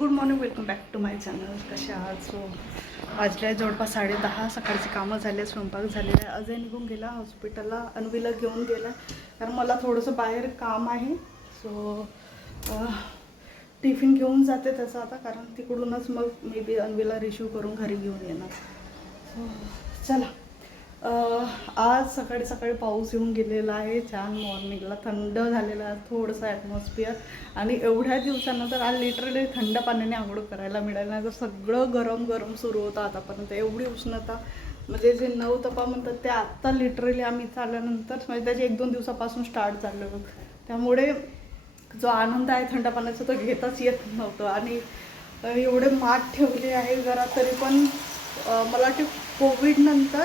Good morning welcome back to my channel कसे आहात? So वाजले जवळपास साडे दहा सकाळची कामं झाले स्वयंपाक झालेला आहे. अजय निघून गेला हॉस्पिटलला अन्वीला घेऊन गेला. कारण मला थोडंसं बाहेर काम आहे. सो टिफिन घेऊन जाते त्याचं आता. कारण तिकडूनच मग मे बी अन्वीला रिसिव्ह करून घरी घेऊन येणार. सो चला. आज सकाळी सकाळी पाऊस येऊन गेलेला आहे. छान मॉर्निंगला थंड झालेला आहे थोडंसं ॲटमॉस्फिअर आणि एवढ्या दिवसानंतर आज लिटरली थंड पाण्याने आंघोळ करायला मिळालं नाही. तर सगळं गरम गरम सुरू होतं आतापर्यंत. एवढी उष्णता म्हणजे जे नऊ तपा म्हणतात ते आत्ता लिटरली आम्ही इथं आल्यानंतर म्हणजे त्याचे एक दोन दिवसापासून स्टार्ट झालं त्यामुळे जो आनंद आहे थंड पाण्याचा तो घेताच येत नव्हतं. आणि एवढे माठ ठेवले आहे घरात तरी पण मला वाटते कोविडनंतर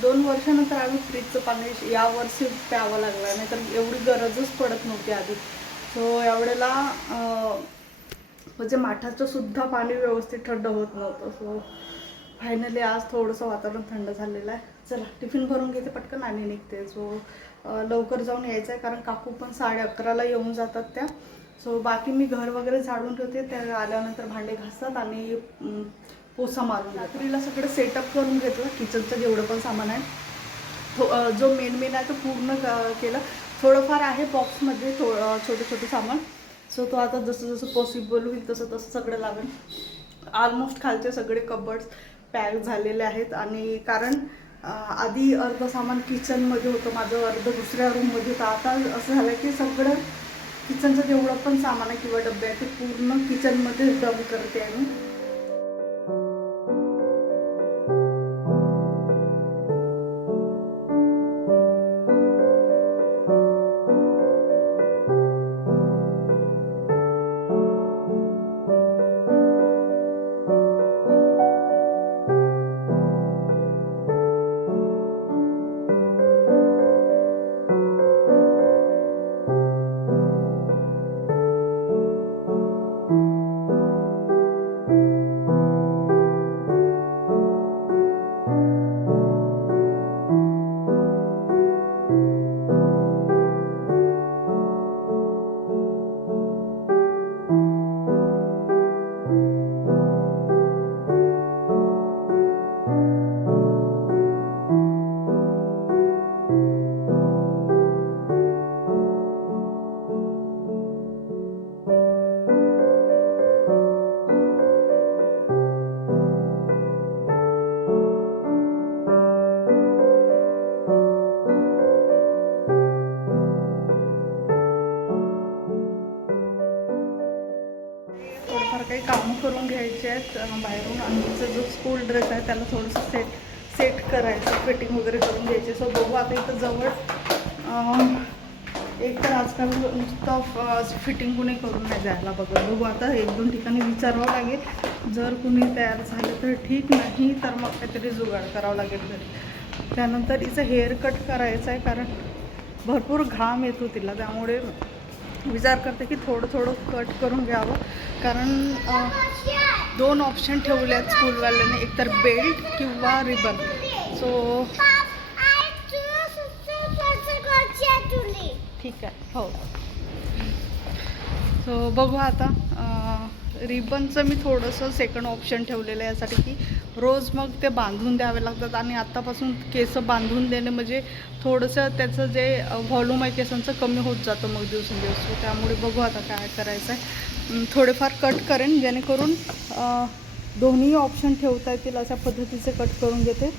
दोन वर्षानंतर आम्ही फ्रीजचं पाणी यावर्षी प्यावं लागलं. नाही तर एवढी गरजच पडत नव्हती आधी. सो यावेळेला म्हणजे माठाचं सुद्धा पाणी व्यवस्थित थंड होत नव्हतं. सो फायनली आज थोडंसं वातावरण थंड झालेलं आहे. चला टिफिन भरून घेते पटकन आणि निघते. सो लवकर जाऊन यायचं आहे कारण काकू पण साडे अकराला येऊन जातात त्या. सो बाकी मी घर वगैरे झाडून ठेवते. त्या आल्यानंतर भांडे घासतात आणि हो, पोसा मारून रात्रीला सगळं सेटअप करून घेतलं. किचनचं जेवढं पण सामान आहे. थो जो मेन मेन आहे तो पूर्ण क- केलं. थोडंफार आहे बॉक्समध्ये थो छोटे छोटं छोटं सामान. सो तो आता जसं जसं पॉसिबल होईल तसं तसं सगळं लागेल. ऑलमोस्ट खालचे सगळे कबर्ड्स पॅक झालेले आहेत. आणि कारण आधी अर्ध सामान किचनमध्ये होतं. माझं अर्ध दुसऱ्या रूममध्ये होतं. आता असं झालं की सगळं किचनचं जेवढं पण सामान आहे किंवा डबे आहे ते पूर्ण किचनमध्ये डम्प करते आहे मी. स्कूल ड्रेस आहे त्याला थोडंसं सेट सेट करायचं फिटिंग वगैरे करून घ्यायचे. सो बघू आता इथं जवळ एक तर आजकाल नुसतं फिटिंग कुणी करून नाही जायला बघत बघू आता एक दोन ठिकाणी विचारावं लागेल. जर कुणी तयार झालं तर ठीक नाही तर मग काहीतरी जुगाड करावं लागेल घरी. त्यानंतर हिचं हेअर कट करायचं आहे कारण भरपूर घाम येतो तिला. त्यामुळे विचार करते की थोडं थोडं कट करून घ्यावं. कारण दोन ऑप्शन ठेवले आहेत स्कूलवाल्याने एकतर बेल्ट किंवा रिबन सो ठीक आहे. हो. सो बघू आता. रिबनचं मी थोडंसं सेकंड ऑप्शन ठेवलेलं आहे यासाठी की रोज मग ते बांधून द्यावे लागतात आणि आत्तापासून केस बांधून देणे म्हणजे थोडंसं त्याचं जे व्हॉल्यूम आहे केसांचं कमी होत जातं मग दिवसेंदिवस त्यामुळे बघू आता काय करायचं आहे थोडेफार कट करेन जेणेकरून दोन्ही ऑप्शन ठेवता येतील अशा पद्धतीचे कट करून घेते.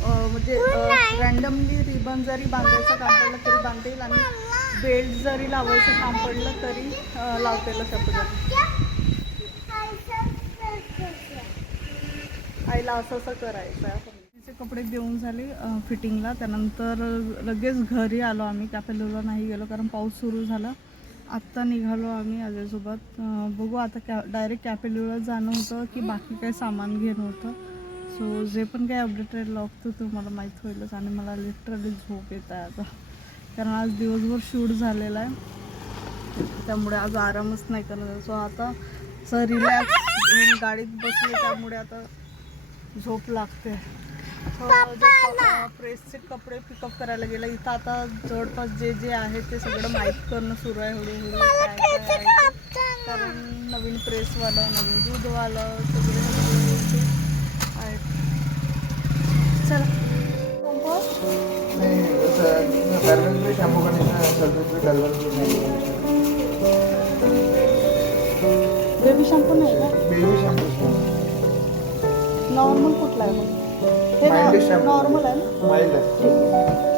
म्हणजे रॅन्डमली रिबन जरी बांधायचं काम पडलं तरी बांधता येईल आणि बेल्ट जरी लावायचं काम पडलं तरी लावते लावता येईल आईला असं असं करायचं आहे तिचे कपडे देऊन झाले फिटिंगला. त्यानंतर लगेच घरी आलो आम्ही. कॅफेलोला नाही गेलो कारण पाऊस सुरू झाला. आत्ता निघालो आम्ही अजयसोबत बघू आता कॅ डायरेक्ट कॅफेलोला जाणं होतं की बाकी काही सामान घेणं होतं. सो जे पण काही अपडेट राहील तुम्हाला माहीत होईलच आणि मला लिटरली झोप येत आहे आता. कारण आज दिवसभर शूट झालेला आहे. त्यामुळे आज आरामच नाही करणार सो आता असं रिलॅक्स गाडीत बसले त्यामुळे आता झोप लागते. प्रेसचे कपडे पिकअप करायला गेला इथं आता जवळपास जे जे आहे ते सगळं माहीत करणं सुरू आहे. हळूहळू काय. कारण नवीन प्रेसवालं नवीन दूधवालं सगळे आहेत. चला. में शैम्पू कंडीशनर में बेबी शॅम्पू नाही का? बेबी शैम्पू नॉर्मल कुठला आहे हे. नॉर्मल आहे ना? माइल्ड आहे.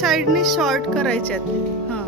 साईडने शॉर्ट करायचे आहेत. हां.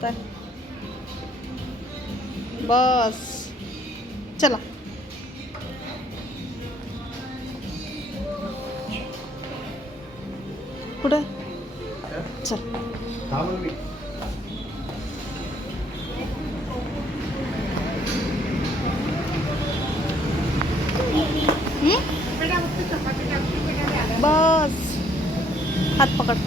मुलासारखे दिसत आहे बस। चला। कुठे चल। हा मग मी बस। हात पकड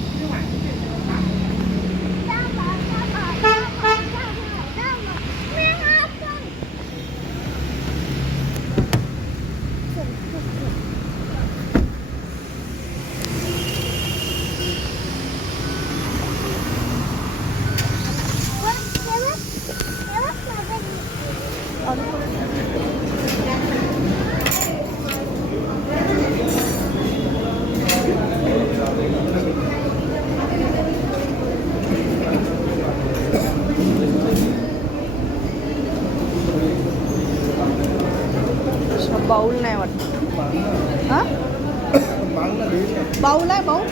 अच्छा, बाऊल नाही वाटत हा मागला देईल ना बाऊला आहे बाऊल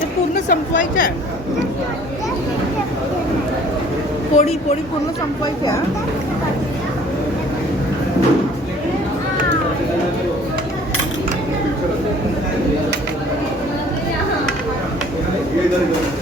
ते पूर्ण संपवायचं. आहे पोळी पोळी पूर्ण संपवायची आहे 예, 네, 네.